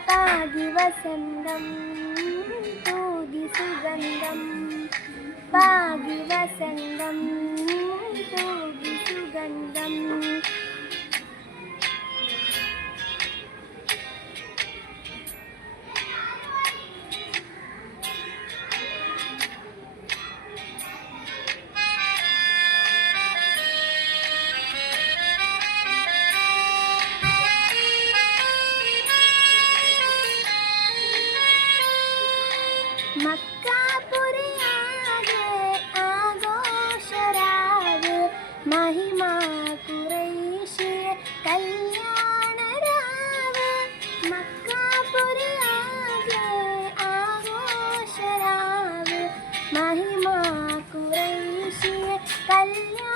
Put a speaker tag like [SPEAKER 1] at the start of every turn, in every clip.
[SPEAKER 1] പാകി വസന്തം തൂകി സുഗന്ധം വസന്തം തൂകി
[SPEAKER 2] മക്കാപുരിയാകെ ആഘോഷരാവ് മഹിമ കുറേശ്ശിയെ കല്യാണരാവ് മക്കാപുരിയാകെ ആഘോഷരാവ് മഹിമ കുറേശ്ശിയെ കല്യാണരാവ്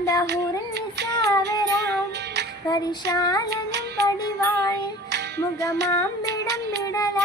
[SPEAKER 3] ചന്ദ്രഹൂറിൻ നിസാവരാം പരിശാലനും പടിവാൾ മുഖമാമ്പിടം വിടലാം